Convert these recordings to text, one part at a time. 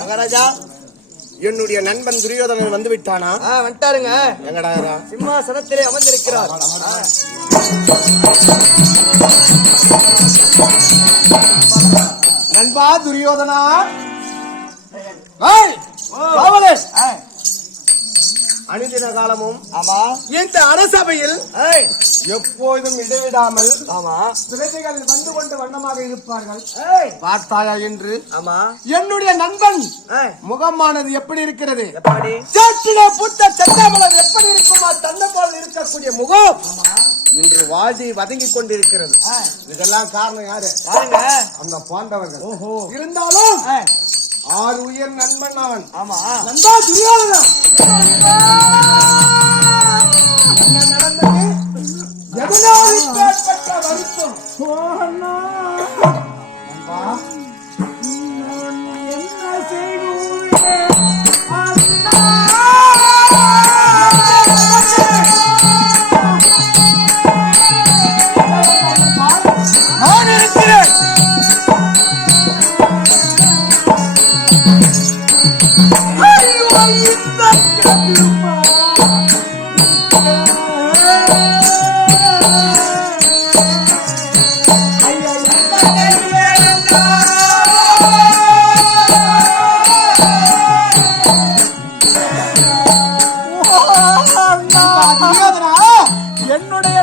மகாராஜா. என்னுடைய நண்பன் துரியோதனன் வந்து விட்டானா வந்துட்டாருங்க. எங்கடா? சிம்மாசனத்திலே அமர்ந்திருக்கிறார். நண்பா துரியோதனா! அனுதின காலமும் ஆமா. இந்த அரசபையில் எப்போதும் இடைவிடாமல் ஆமா. பிரஜைகள் வந்து கொண்டு வண்ணமாக இருப்பார்கள். பார்த்தாயா என்று? ஆமா. என்னுடைய நண்பன் முகமானது எப்படி இருக்கிறது? எப்படி? பூத்த செந்தாமலர் எப்படி இருக்குமா தன்னை போல் இருக்கக்கூடிய முகம் இன்று வாடி வதங்கிக் கொண்டிருக்கிறது. இதெல்லாம் காரணம் யாரு? அந்த பாண்டவர்கள். இருந்தாலும் ஆறு உயர் நண்பன் அவன். ஆமா. நண்பா துரியோதனா. நடந்தது? எதனால் வருத்தம்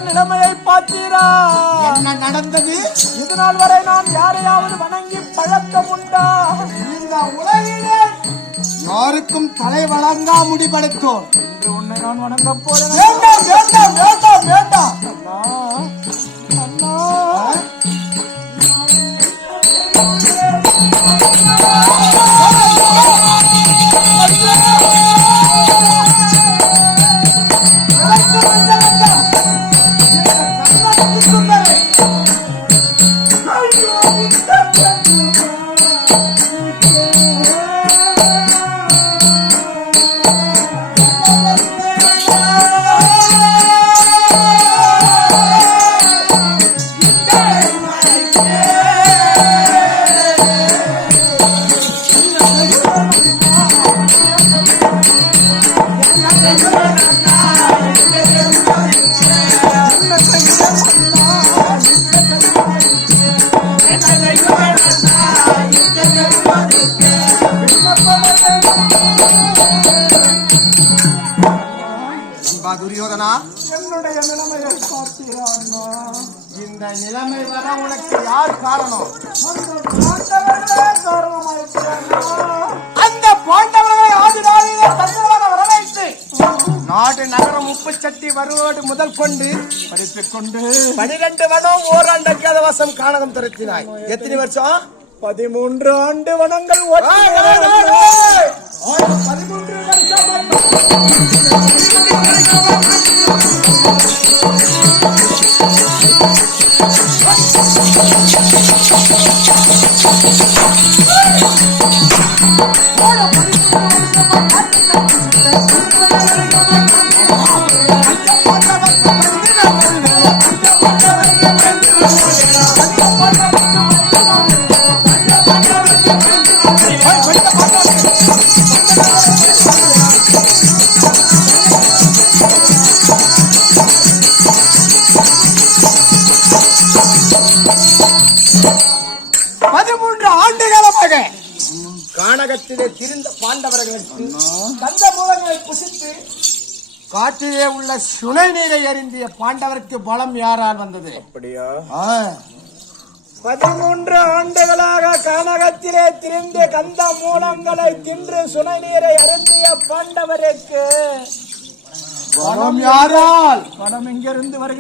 நிலைமையை பார்த்தீரா? என்ன நடந்தது? இது நாள் வரை நான் யாரையாவது வணங்கி பழக்கம் உண்டா? இந்த உலகிலே யாருக்கும் தலை வழங்கா முடிபடுத்தோம் இன்று உன்னை நான் வணங்க போறேன். வேண்டாம் வேண்டாம் வேண்டாம். துரியோதனா. என்னுடைய நிலைமையை பார்த்தீரா அண்ணா இந்த நிலைமை வர உனக்கு யார் காரணம்? அந்த பாண்டவர்களை ஆதி நாளிலே தன்னவன வரவைத்து நாடு நகரம் உப்பு சட்டி வருவோடு முதல் கொண்டு படித்துக் கொண்டு பனிரெண்டு வருடம் ஓராண்டு அஜாதவாசம் காணகம் திரட்டினாய் எத்தனை வருஷம்? பதிமூன்று ஆண்டு வனங்கள்! பதிமூன்று வருஷம் கானகத்திலே திரிந்த பாண்டவர்களுக்கு கந்த மூலங்களை புசித்து காட்டிலே உள்ள சுனை நீரை அறிந்திய பாண்டவருக்கு பலம் யாரால் வந்தது? அப்படியா? பதிமூன்று ஆண்டுகளாக கானகத்திலே திரிந்து கந்த மூலங்களை தின்று சுனை நீரை அருந்திய பாண்டவருக்கு பலம் யாரால்? பணம் இங்கிருந்து வருகிறது?